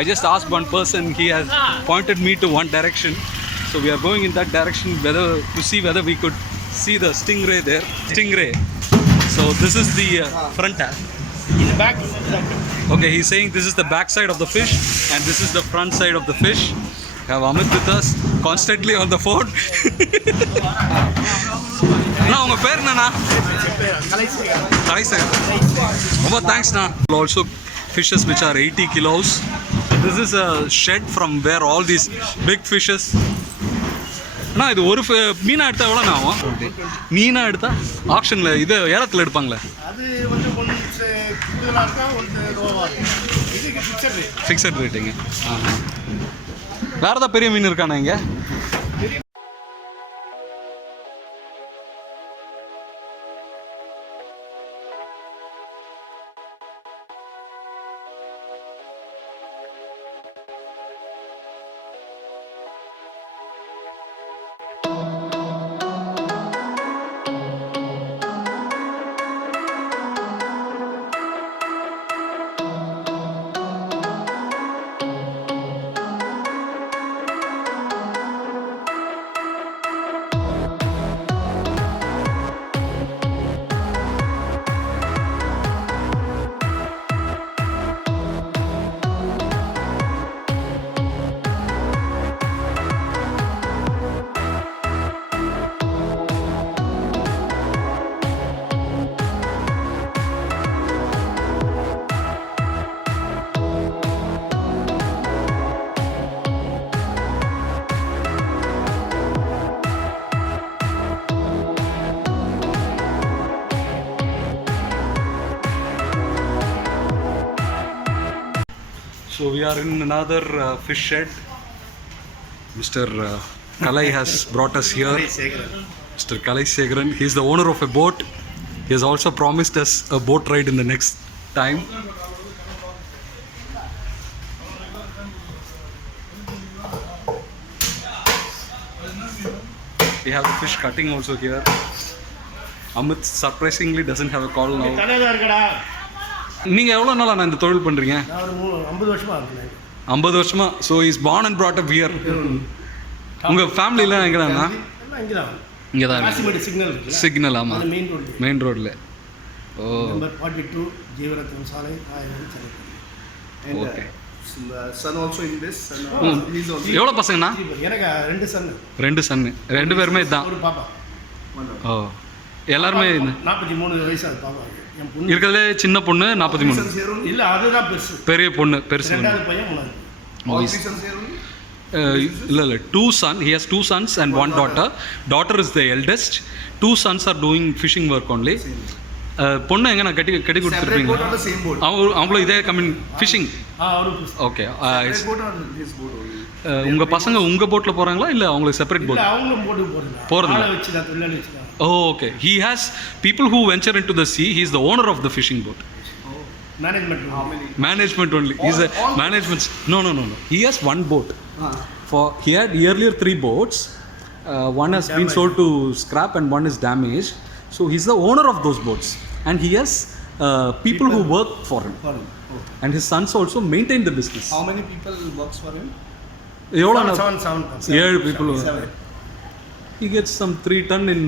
I just asked one person, he has pointed me to one direction. So we are going in that direction to see whether we could see the stingray there. Stingray. So this is the front. In the back. Okay, he's saying this is the back side of the fish and this is the front side of the fish. We have Amit with us, constantly on the phone. Now, your name is Kalai. Thanks. Also fishes which are 80 kilos. This is a shed from where all these big fishes. அண்ணா இது ஒரு மீனா எடுத்தா எவ்வளோண்ணா ஆகும்? மீனா எடுத்தா ஆக்ஷனில் இது ஏலத்தில் எடுப்பாங்களே அது வந்து கூடுதலாக இருக்கா ஒன்று லோவாக இருக்கும். இதுக்கு ஃபிக்ஸட் ரேட்டுங்க. வேறு ஏதாவது பெரிய மீன் இருக்காண்ணா இங்கே? So we are in another fish shed. Mr. Kalai has brought us here. Mr. Kalai Segaran. He is the owner of a boat. He has also promised us a boat ride in the next time. We have the fish cutting also here. Amit surprisingly doesn't have a call now. நீங்கள் எவ்வளோ நாளாக நான் இந்த தொழில் பண்ணுறீங்க? 50 வருஷமாக இருக்குங்க. 50 வருஷமா? So is born and brought up here. உங்கள் ஃபேமிலியில் எங்கேண்ணா? இங்கே தான் சிக்னல். ஆமாம், மெயின் ரோடில். ஓ, நம்பர் 42 ஜீவரத்னம் சாலை, okay. Son also in this. எவ்வளோ பசங்கண்ணா? எனக்கு 2 சன்னு. 2 பேருமே இதுதான். ஒரு பாப்பா. ஓ, எல்லாருமே 43 வயசு அது பாப்பா. இருக்கிறதுலே சின்ன பொண்ணு 43. இல்லை, அதுதான் பெரிய பொண்ணு பெருசு. இல்லை 2 sons. He has 2 sons and 1 daughter. Daughter is the eldest. 2 sons are doing fishing work only. பொண்ணு எங்கே நான் கட்டி கொடுத்துருப்பீங்க? அவங்களும் இதே ஃபிஷிங். ஓகே. உங்கள் பசங்க உங்கள் போட்டில் போகிறாங்களா இல்லை அவங்களுக்கு செப்பரேட் போட் போகிறதுங்களா? Oh, okay. He has people who venture into the sea. He is the owner of the fishing boat. Management only. He is a management. No. He has 1 boat. He had earlier 3 boats. One has been sold to scrap and 1 is damaged. So he is the owner of those boats, and he has people who work for him. And his sons also maintain the business. How many people works for him? 7 people. He gets some 3 ton in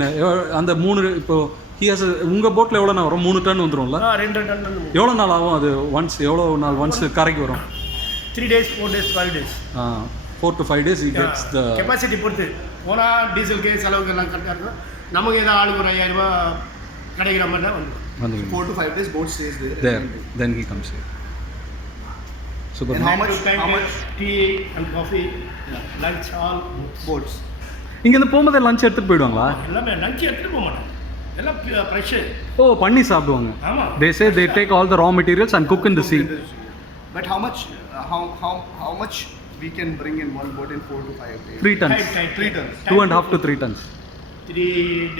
அந்த 3 இப்போ he has உங்கள் போட்டில் எவ்வளோ நாள் வரும்? 3 ton வந்துடும்ல? 2 ton. எவ்வளோ நாள் ஆகும் அது? எவ்வளோ நாள் ஒன்ஸ் கரைக்கு வரும்? 3 days, 4 days, 5 days. 4 to 5 days he gets the capacity பொறுத்து. போனால் டீசலுக்கு செலவுக்கு எல்லாம் கரெக்டாக இருக்கும். நமக்கு ஏதாவது ஆளுக்கு ஒரு 5000 ரூபா கிடைக்கிற மாதிரி தான் வந்து 4 to 5 days boat stays there. Then he comes here. So but how much tea and coffee, lunch, all boats. இங்கேருந்து போகும்போது லஞ்ச் எடுத்துகிட்டு போயிடுவாங்களா? எல்லாமே லஞ்ச் எடுத்துகிட்டு போக மாட்டாங்க. எல்லாம் ஃப்ரெஷ்ஷு. ஓ, பண்ணி சாப்பிடுவாங்க. ஆமாம். They say they take all the raw materials and cook in the sea. But how much we can bring in one boat in 4 to 5 days? 3 tons. 3 tons. 2.5 to 3 tons. 3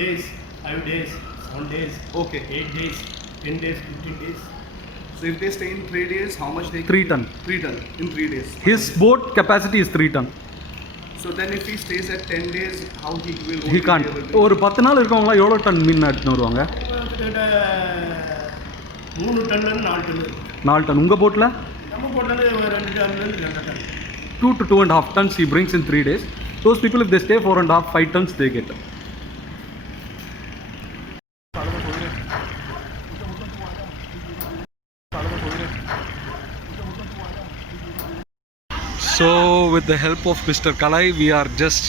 days, 5 days, 7 days. Okay. 8 days, 10 days, 15 days. So if they stay in 3 days, how much they? 3 ton. 3 ton in 3 days. His boat capacity is 3 ton. So then if he stays at 10 days, how he will? He can't. ஒரு 10 நாள் இருக்கவங்களா எவ்வளோ ton மீன் எடுத்துன்னு வருவாங்க? 3 ton 4 ton. 4 ton. உங்கள் போட்டில்? நம்ம போட்டது 2 டன்லேருந்து 2 ton. 2 to 2.5 tons he brings in 3 days. Those people, if they stay 4.5, 5 tons, they get. So, with the help of Mr. Kalai, we are just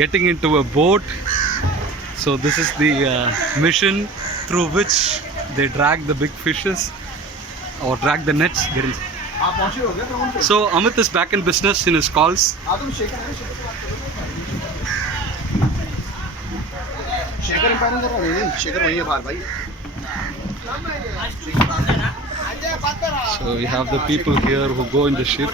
getting into a boat. So, this is the mission through which they drag the big fishes or drag the nets. आप पहुंचे हो गए ground पे? So, Amit is back in business in his calls. तुम शेखर है, शेखर इंपायरिंग कर रहा है, शेखर वही है बाहर भाई. So, we have the people here who go in the ship.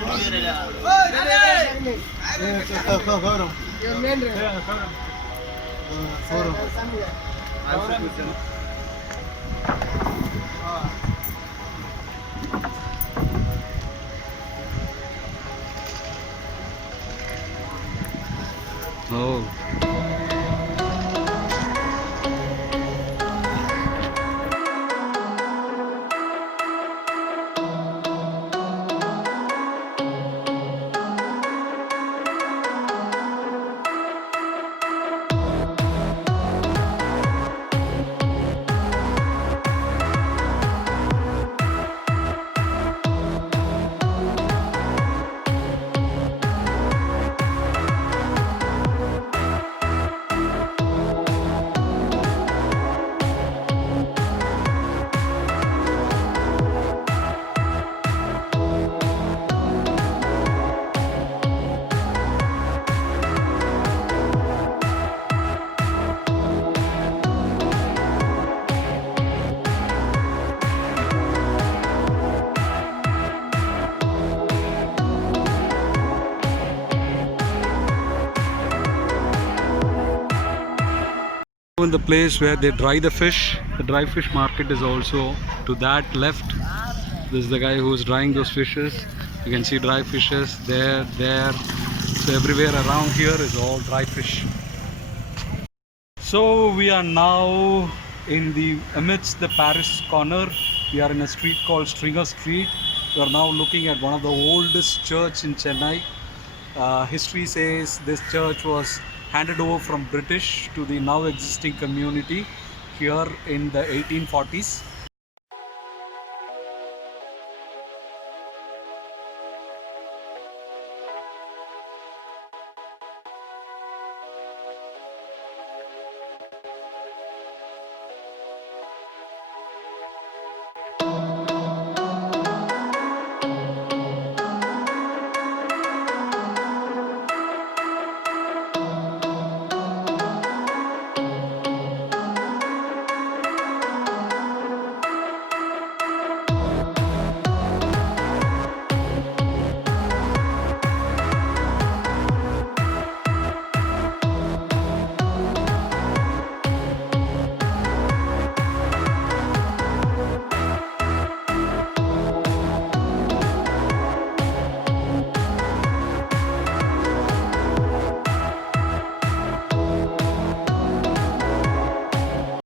Oh. In the place where they dry the fish, the dry fish market is also to that left. This is the guy who's drying those fishes. You can see dry fishes there. So everywhere around here is all dry fish. So we are now amidst the Paris corner. We are in a street called Stringer Street. We are now looking at one of the oldest church in Chennai. History says this church was handed over from British to the now existing community here in the 1840s.